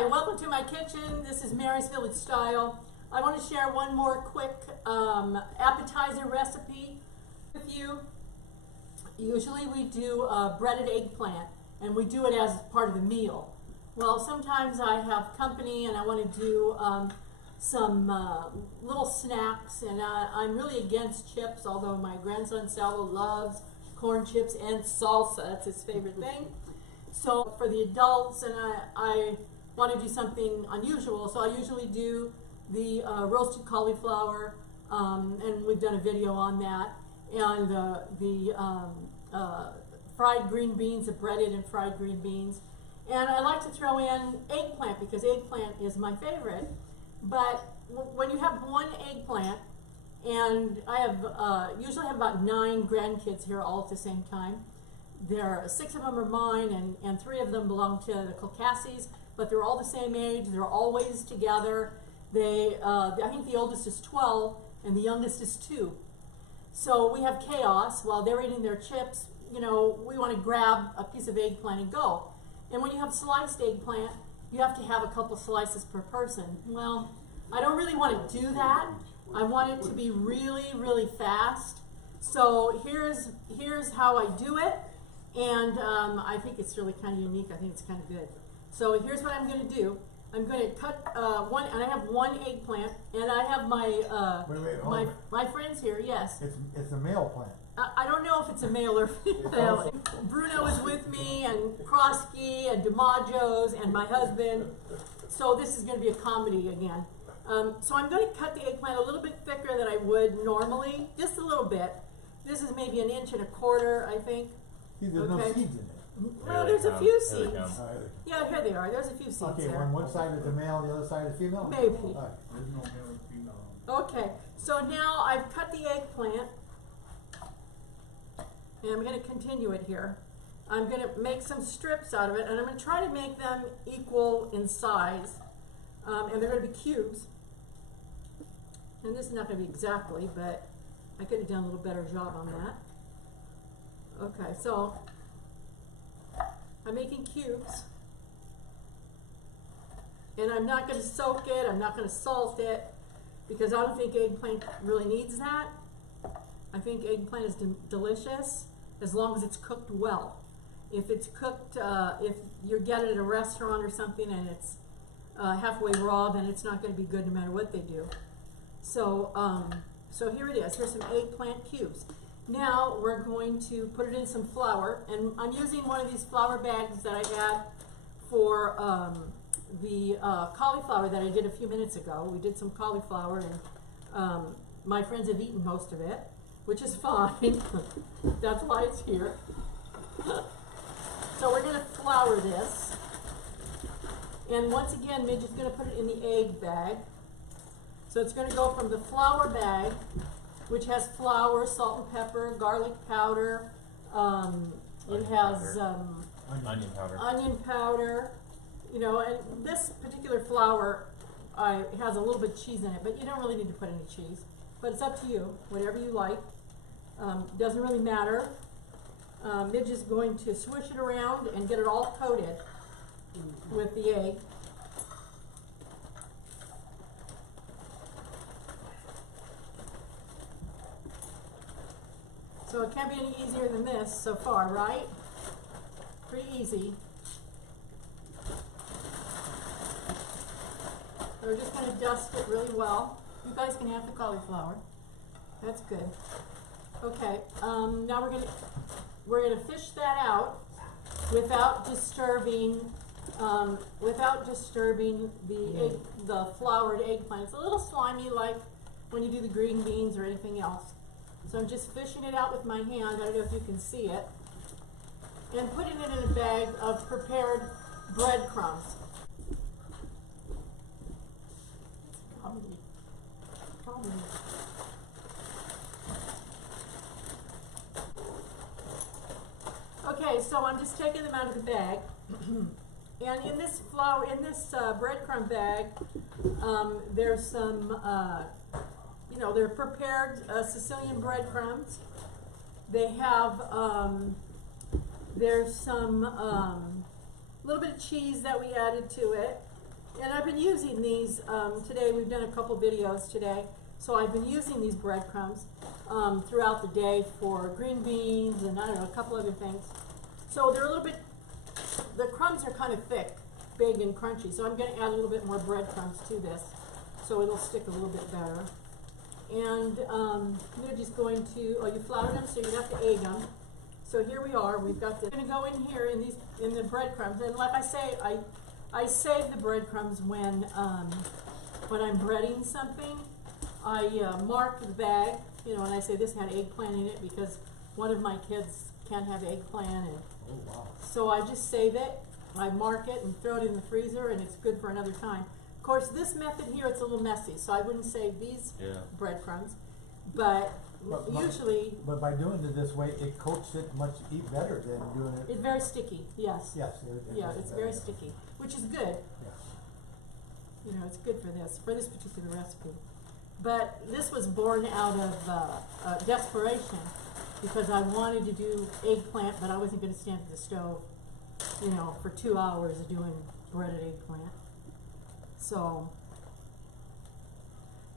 Hi, welcome to my kitchen. This is Mary's Village Style. I want to share one more quick appetizer recipe with you. Usually we do breaded eggplant, and we do it as part of the meal. Well, sometimes I have company and I want to do some little snacks, and I'm really against chips, although my grandson Salvo loves corn chips and salsa. That's his favorite thing. So for the adults, and I want to do something unusual, so I usually do the roasted cauliflower, and we've done a video on that, and the fried green beans, the breaded and fried green beans. And I like to throw in eggplant because eggplant is my favorite. But when you have one eggplant, and I have usually have about 9 grandkids here all at the same time. 6 of them are mine, and 3 of them belong to the Caucases, but they're all the same age. They're always together. I think the oldest is 12 and the youngest is 2. So we have chaos while they're eating their chips. You know, we want to grab a piece of eggplant and go. And when you have sliced eggplant, you have to have a couple slices per person. Well, I don't really want to do that. I want it to be really, really fast. So here's how I do it. And I think it's really kind of unique. I think it's kind of good. So here's what I'm going to do. I'm going to cut one, and I have 1 eggplant, and I have my friends here. Yes. It's a male plant. I don't know if it's a male or female. Bruno is with me, and Krosky, and DiMaggio's, and my husband. So this is going to be a comedy again. So I'm going to cut the eggplant a little bit thicker than I would normally, just a little bit. This is maybe 1 1/4 inch, I think. There's no seeds in it. Well, there's a few seeds. Yeah, here they are. There's a few seeds okay, there. on one side is the male, the other side is female? Maybe. Right. There's no male and female. Okay, so now I've cut the eggplant, and I'm going to continue it here. I'm going to make some strips out of it, and I'm going to try to make them equal in size, and they're going to be cubes. And this is not going to be exactly, but I could have done a little better job on that. Okay, so I'm making cubes, and I'm not going to soak it, I'm not going to salt it, because I don't think eggplant really needs that. I think eggplant is delicious as long as it's cooked well. If it's cooked, if you get it at a restaurant or something and it's halfway raw, then it's not going to be good no matter what they do. So, so here it is. Here's some eggplant cubes. Now we're going to put it in some flour, and I'm using one of these flour bags that I had for the cauliflower that I did a few minutes ago. We did some cauliflower, and my friends have eaten most of it, which is fine. That's why it's here. So we're going to flour this, and once again, Midge is going to put it in the egg bag. So it's going to go from the flour bag, which has flour, salt and pepper, garlic powder. It has onion powder. You know, and this particular flour has a little bit of cheese in it, but you don't really need to put any cheese. But it's up to you, whatever you like. Doesn't really matter. Midge is going to swish it around and get it all coated with the egg. So it can't be any easier than this so far, right? Pretty easy. So we're just going to dust it really well. You guys can have the cauliflower. That's good. Okay, now we're gonna fish that out without disturbing the floured eggplant. It's a little slimy, like when you do the green beans or anything else. So I'm just fishing it out with my hand. I don't know if you can see it. And putting it in a bag of prepared breadcrumbs. Comedy. Okay, so I'm just taking them out of the bag. And in this breadcrumb bag, there's some they're prepared Sicilian breadcrumbs. They have, there's some little bit of cheese that we added to it. And I've been using these, today, we've done a couple videos today, so I've been using these breadcrumbs throughout the day for green beans and I don't know, a couple other things. So they're a little bit, the crumbs are kind of thick, big and crunchy, so I'm gonna add a little bit more breadcrumbs to this, so it'll stick a little bit better. And you're just going to, oh, you floured them, so you have to egg them. So here we are, we've got this, we're gonna go in here in the breadcrumbs, and like I say, I save the breadcrumbs when I'm breading something. I mark the bag, you know, and I say this had eggplant in it because one of my kids can't have eggplant, and Oh, wow. so I just save it, I mark it and throw it in the freezer, and it's good for another time. Of course, this method here, it's a little messy, so I wouldn't save these breadcrumbs, but usually But by doing it this way, it coats it much better than doing it. it's very sticky, yes. Yes. Yeah, it's very sticky, which is good. Yeah. You know, it's good for this particular recipe. But this was born out of desperation because I wanted to do eggplant, but I wasn't going to stand at the stove, you know, for 2 hours doing breaded eggplant. So,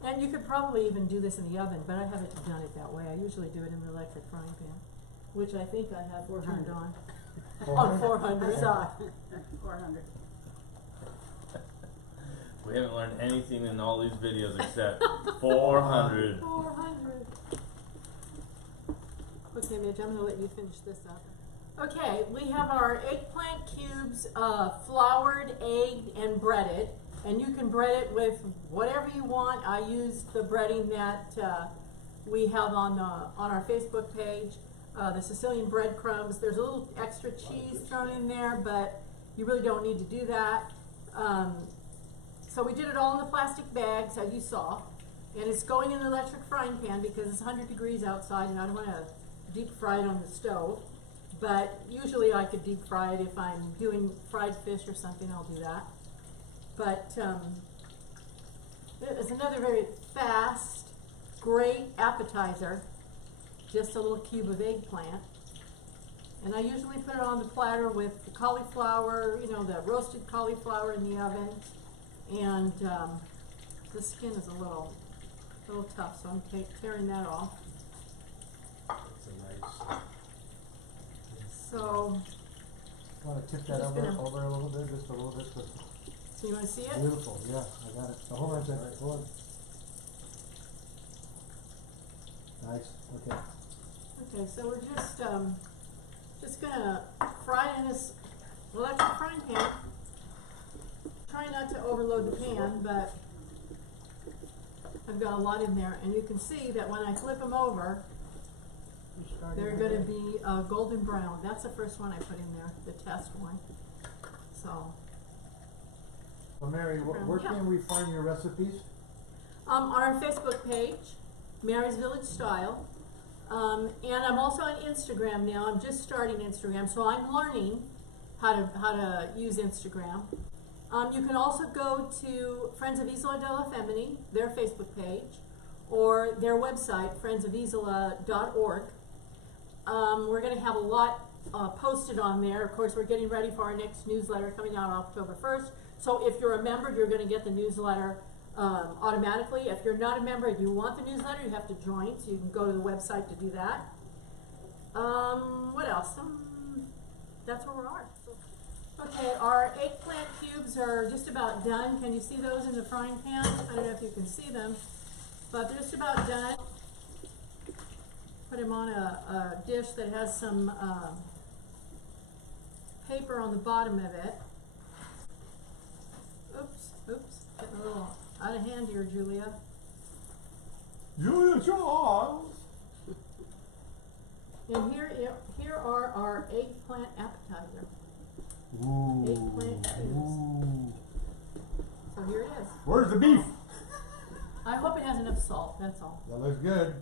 and you could probably even do this in the oven, but I haven't done it that way. I usually do it in the electric frying pan, which I think I have turned on. 400? On 400. saw it. 400. We haven't learned anything in all these videos except 400. 400. Okay, Midge, I'm gonna let you finish this up. Okay, we have our eggplant cubes, floured, egged, and breaded. And you can bread it with whatever you want. I used the breading that we have on our Facebook page, the Sicilian breadcrumbs. There's a little extra cheese thrown in there, but you really don't need to do that. So we did it all in the plastic bags, as you saw, and it's going in an electric frying pan because it's 100 degrees outside and I don't want to deep fry it on the stove. But usually I could deep fry it if I'm doing fried fish or something, I'll do that. But it's another very fast, great appetizer, just a little cube of eggplant. And I usually put it on the platter with the cauliflower, you know, the roasted cauliflower in the oven. And the skin is a little tough, so I'm tearing that off. It's a nice. So, Want to tip that over a little bit, just a little bit. so you want to see it? Beautiful, yeah, I got it. So hold on a second, hold on. Nice, okay. Okay, so we're just gonna fry in this electric frying pan. Try not to overload the pan, but I've got a lot in there, and you can see that when I flip them over, they're going to be golden brown. That's the first one I put in there, the test one. So, Well, Mary, where can we find your recipes? on our Facebook page, Mary's Village Style, and I'm also on Instagram now. I'm just starting Instagram, so I'm learning how to use Instagram. You can also go to Friends of Isola della Femmine, their Facebook page, or their website, friendsofisla.org. We're going to have a lot posted on there. Of course, we're getting ready for our next newsletter coming out October 1st. So if you're a member, you're going to get the newsletter automatically. If you're not a member, if you want the newsletter, you have to join. So you can go to the website to do that. What else? That's where we are. Okay, our eggplant cubes are just about done. Can you see those in the frying pan? I don't know if you can see them, but they're just about done. Put them on a dish that has some paper on the bottom of it. Oops, getting a little out of hand here, Julia. Julia Charles! And here are our eggplant appetizer. Ooh. Eggplant cubes. Ooh. So here it is. Where's the beef? I hope it has enough salt, that's all. That looks good.